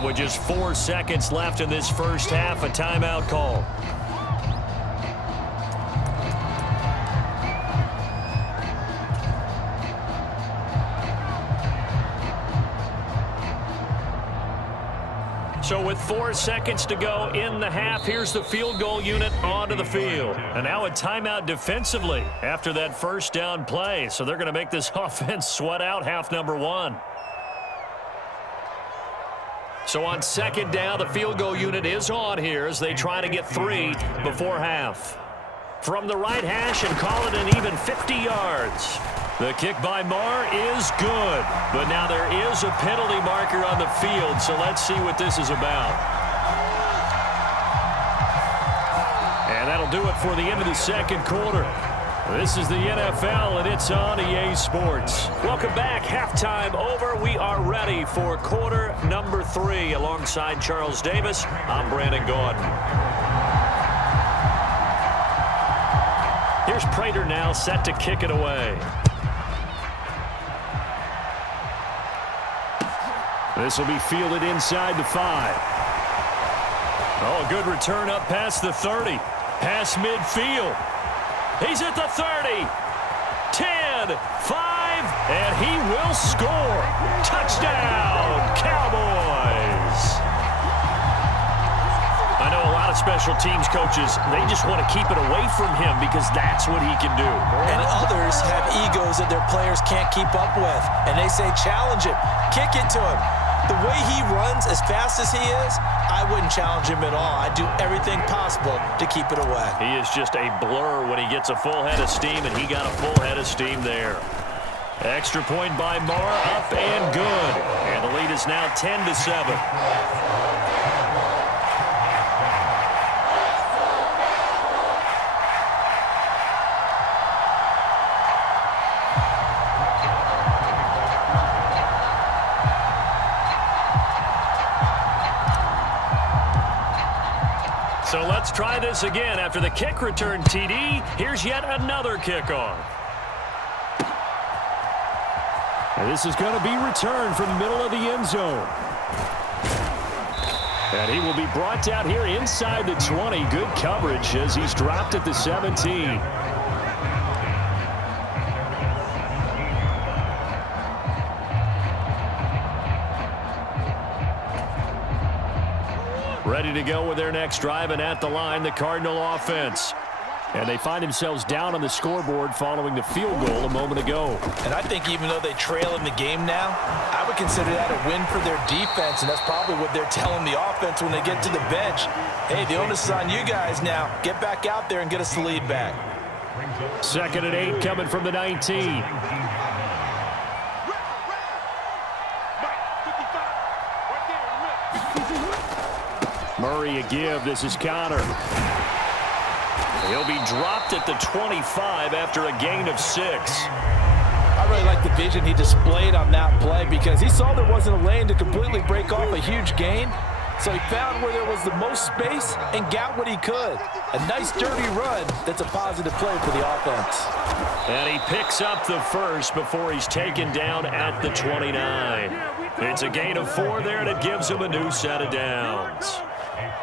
And with just 4 seconds left in this first half, a timeout call. So with 4 seconds to go in the half, here's the field goal unit onto the field. And now a timeout defensively after that first down play. So they're going to make this offense sweat out half number one. So on second down, the field goal unit is on here as they try to get 3 before half. From the right hash and call it an even 50 yards. The kick by Marr is good, but now there is a penalty marker on the field, so let's see what this is about. And that'll do it for the end of the second quarter. This is the NFL, and it's on EA Sports. Welcome back. Halftime over. We are ready for quarter number 3. Alongside Charles Davis, I'm Brandon Gaudin. Here's Prater now set to kick it away. This will be fielded inside the 5. Oh, a good return up past the 30. Past midfield. He's at the 30. 10, 5, and he will score. Touchdown, Cowboys. I know a lot of special teams coaches, they just want to keep it away from him because that's what he can do. And others have egos that their players can't keep up with. And they say, challenge him, kick it to him. The way he runs as fast as he is, I wouldn't challenge him at all. I'd do everything possible to keep it away. He is just a blur when he gets a full head of steam, and he got a full head of steam there. Extra point by Marr, up and good. And the lead is now 10-7. So let's try this again. After the kick return TD, here's yet another kickoff. And this is going to be returned from the middle of the end zone. And he will be brought down here inside the 20. Good coverage as he's dropped at the 17. Ready to go with their next drive, and at the line, the Cardinal offense. And they find themselves down on the scoreboard following the field goal a moment ago. And I think even though they trail in the game now, I would consider that a win for their defense, and that's probably what they're telling the offense when they get to the bench. Hey, the onus is on you guys now. Get back out there and get us the lead back. 2nd and 8 coming from the 19. Murray a give. This is Connor. He'll be dropped at the 25 after a gain of 6. I really like the vision he displayed on that play because he saw there wasn't a lane to completely break off a huge gain. So he found where there was the most space and got what he could. A nice dirty run that's a positive play for the offense. And he picks up the first before he's taken down at the 29. It's a gain of 4 there, and it gives him a new set of downs.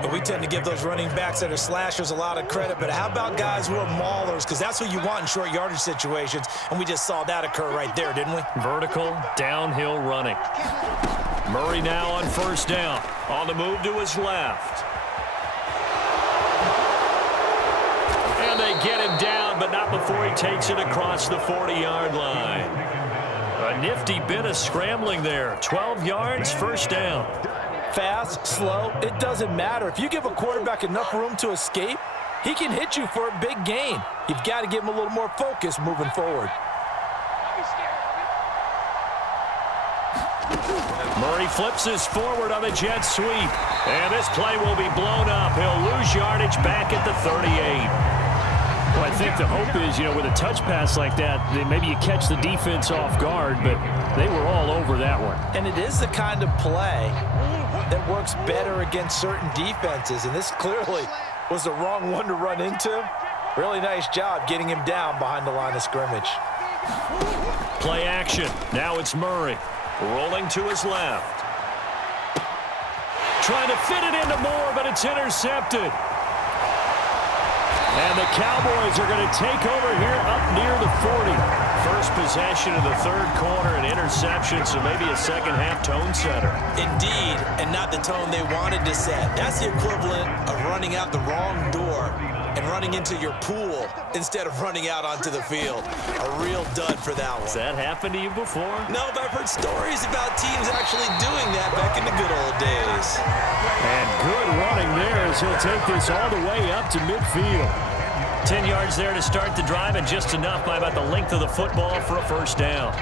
But we tend to give those running backs that are slashers a lot of credit, but how about guys who are maulers? Because that's who you want in short yardage situations, and we just saw that occur right there, didn't we? Vertical, downhill running. Murray now on first down. On the move to his left. And they get him down, but not before he takes it across the 40-yard line. A nifty bit of scrambling there. 12 yards, first down. Fast, slow, it doesn't matter. If you give a quarterback enough room to escape, he can hit you for a big gain. You've got to give him a little more focus moving forward. Murray flips this forward on the jet sweep. And this play will be blown up. He'll lose yardage back at the 38. Well, I think the hope is, with a touch pass like that, maybe you catch the defense off guard, but they were all over that one. And it is the kind of play that works better against certain defenses, and this clearly was the wrong one to run into. Really nice job getting him down behind the line of scrimmage. Play action. Now it's Murray rolling to his left. Trying to fit it into Moore, but it's intercepted. And the Cowboys are going to take over here up near the 40. First possession of the third quarter, an interception, so maybe a second-half tone setter. Indeed, and not the tone they wanted to set. That's the equivalent of running out the wrong door and running into your pool instead of running out onto the field. A real dud for that one. Has that happened to you before? No, but I've heard stories about teams actually doing that back in the good old days. And good running there as he'll take this all the way up to midfield. 10 yards there to start the drive, and just enough by about the length of the football for a first down.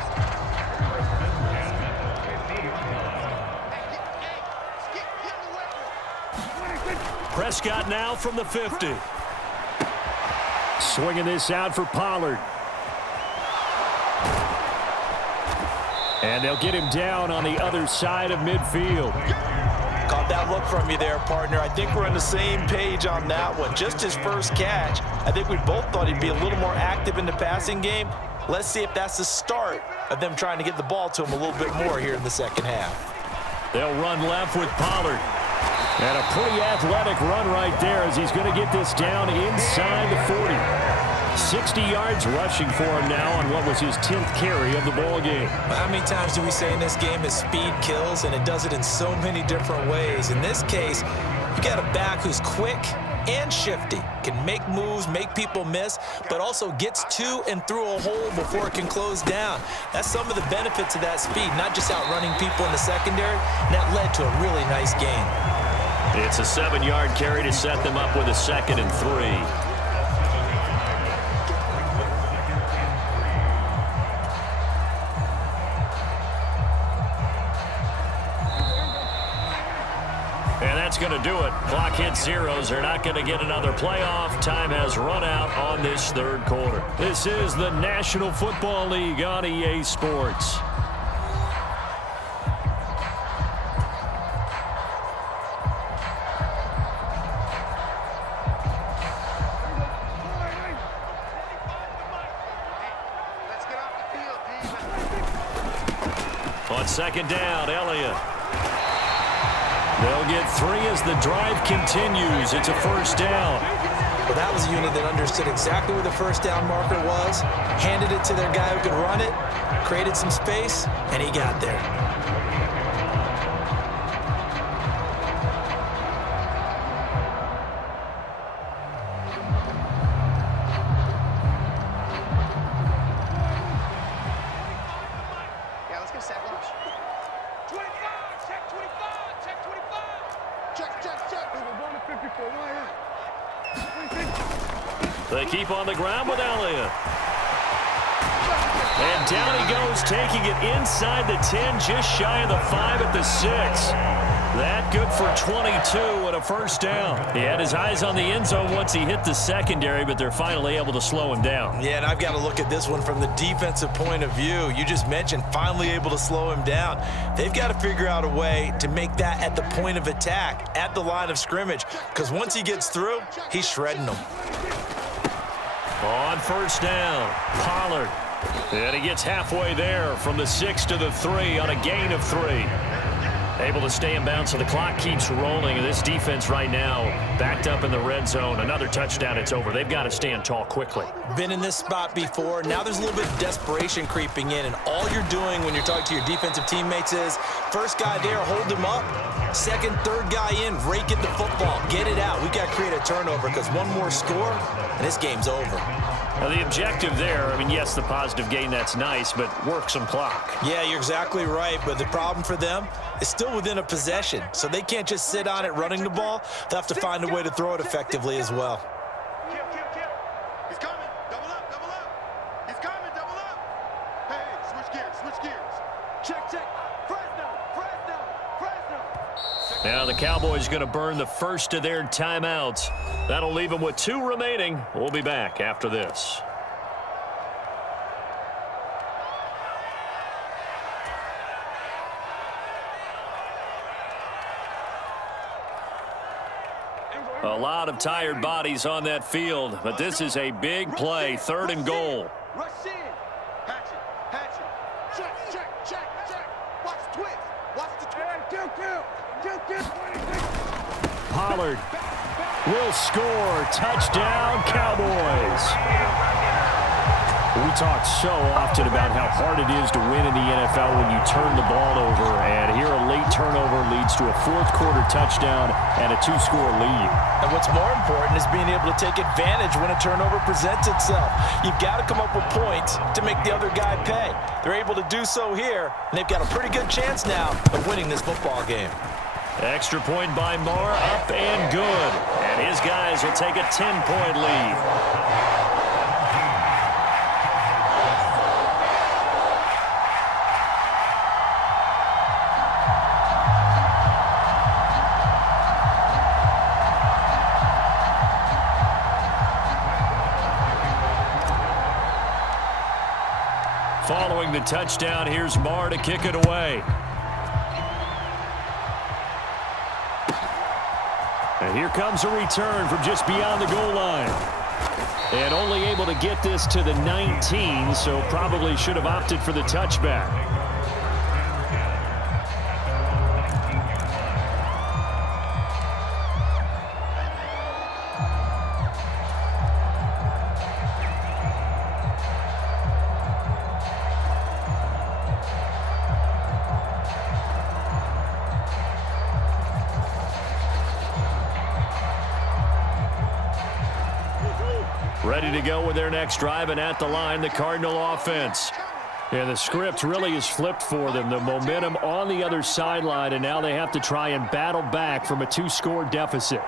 Prescott now from the 50. Swinging this out for Pollard. And they'll get him down on the other side of midfield. Caught that look from you there, partner. I think we're on the same page on that one. Just his first catch, I think we both thought he'd be a little more active in the passing game. Let's see if that's the start of them trying to get the ball to him a little bit more here in the second half. They'll run left with Pollard. And a pretty athletic run right there as he's going to get this down inside the 40. 60 yards rushing for him now on what was his 10th carry of the ball game. How many times do we say in this game is speed kills, and it does it in so many different ways. In this case, you got a back who's quick and shifty, can make moves, make people miss, but also gets to and through a hole before it can close down. That's some of the benefits of that speed, not just outrunning people in the secondary, and that led to a really nice gain. It's a 7-yard carry to set them up with a 2nd and 3. And that's going to do it. Clock hits zeros. They're not going to get another playoff. Time has run out on this third quarter. This is the National Football League on EA Sports. On second down, Elliott. They'll get 3 as the drive continues. It's a first down. Well, that was a unit that understood exactly where the first down marker was, handed it to their guy who could run it, created some space, and he got there. They keep on the ground with Elliott. And down he goes, taking it inside the 10, just shy of the 5 at the 6. That good for 22 and a first down. He had his eyes on the end zone once he hit the secondary, but they're finally able to slow him down. Yeah, and I've got to look at this one from the defensive point of view. You just mentioned finally able to slow him down. They've got to figure out a way to make that at the point of attack, at the line of scrimmage, because once he gets through, he's shredding them. On first down, Pollard. And he gets halfway there from the 6 to the 3 on a gain of 3. Able to stay in bounds, so the clock keeps rolling. And this defense right now backed up in the red zone. Another touchdown, it's over. They've got to stand tall quickly. Been in this spot before. Now there's a little bit of desperation creeping in. And all you're doing when you're talking to your defensive teammates is first guy there, hold him up. Second, third guy in, rake at the football. Get it out. We've got to create a turnover because one more score, and this game's over. Now the objective there, I mean, yes, the positive gain, that's nice, but work some clock. Yeah, you're exactly right, but the problem for them is still within a possession, so they can't just sit on it running the ball. They'll have to find a way to throw it effectively as well. He's coming. Double up, double up. He's coming, double up. Hey, switch gears, switch gears. Check, check. Fresno, Fresno, Fresno. Now the Cowboys going to burn the first of their timeouts. That'll leave them with 2 remaining. We'll be back after this. A lot of tired bodies on that field, but this is a big play, 3rd and goal. Rush in. Hatch it, hatch it. Check, check, check, check. Watch the twist. Watch the twist. Kill. Pollard will score. Touchdown, Cowboys. We talk so often about how hard it is to win in the NFL when you turn the ball over, and here a late turnover leads to a fourth-quarter touchdown and a two-score lead. And what's more important is being able to take advantage when a turnover presents itself. You've got to come up with points to make the other guy pay. They're able to do so here, and they've got a pretty good chance now of winning this football game. Extra point by Marr, up and good. And his guys will take a 10-point lead. Following the touchdown, here's Marr to kick it away. And here comes a return from just beyond the goal line. And only able to get this to the 19, so probably should have opted for the touchback. Ready to go with their next drive, and at the line, the Cardinal offense. And the script really is flipped for them. The momentum on the other sideline, and now they have to try and battle back from a two-score deficit.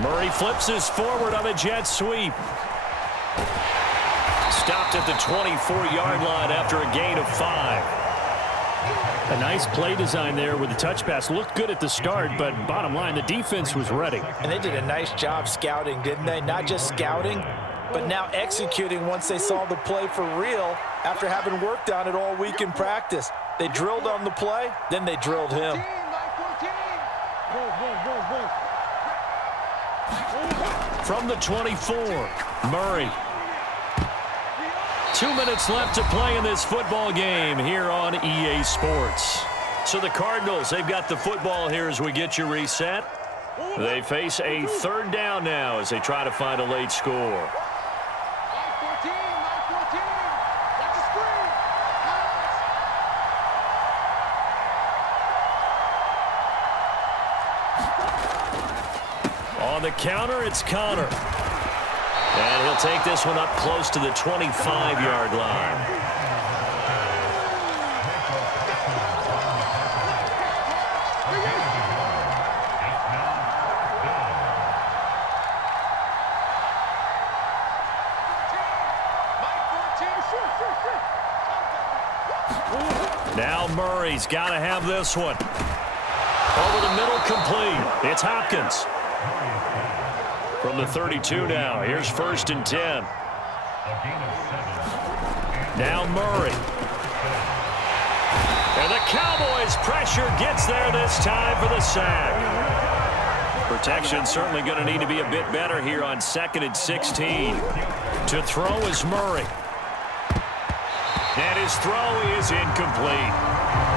Murray flips his forward on a jet sweep. Stopped at the 24-yard line after a gain of 5. A nice play design there with the touch pass. Looked good at the start, but bottom line, the defense was ready. And they did a nice job scouting, didn't they? Not just scouting, but now executing once they saw the play for real after having worked on it all week in practice. They drilled on the play, then they drilled him. From the 24, Murray. 2 minutes left to play in this football game here on EA Sports. So the Cardinals, they've got the football here as we get you reset. They face a third down now as they try to find a late score. On the counter, it's Connor. And he'll take this one up close to the 25-yard line. Now Murray's got to have this one. Over the middle, complete. It's Hopkins. From the 32 now, here's 1st and 10. Now Murray. And the Cowboys' pressure gets there this time for the sack. Protection certainly going to need to be a bit better here on 2nd and 16. To throw is Murray. And his throw is incomplete.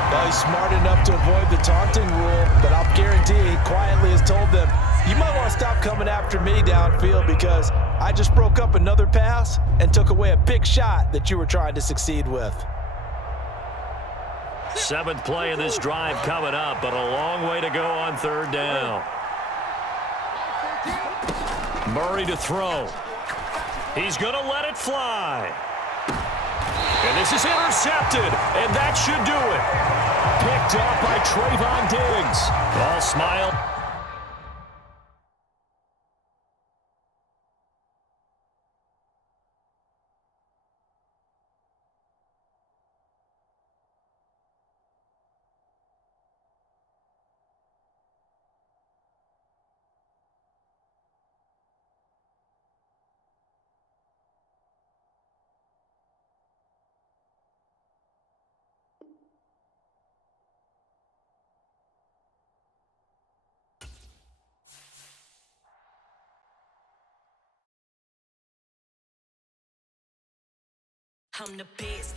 Well, he's smart enough to avoid the taunting rule, but I'll guarantee he quietly has told them, you might want to stop coming after me downfield because I just broke up another pass and took away a big shot that you were trying to succeed with. 7th play of this drive coming up, but a long way to go on 3rd down. Murray to throw. He's going to let it fly. And this is intercepted, and that should do it. Picked up by Trayvon Diggs. All smile. I'm the best,